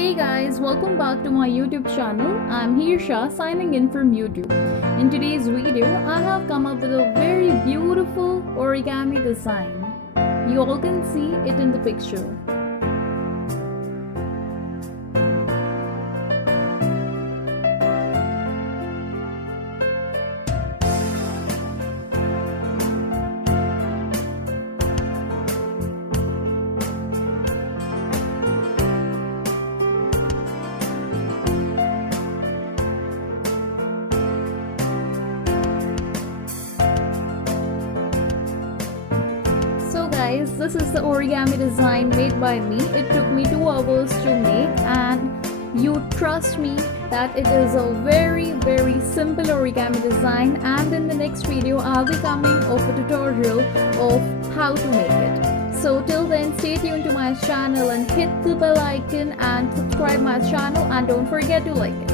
Hey guys, welcome back to my YouTube channel. I'm Hirsha signing in from YouTube. In today's video, I have come up with a very beautiful origami design. You all can see it in the picture. So guys, this is the origami design made by me. It took me 2 hours to make, and you trust me that it is a very simple origami design, and in the next video I'll be coming of a tutorial of how to make it. So till then, stay tuned to my channel and hit the bell icon and subscribe my channel, and don't forget to like it.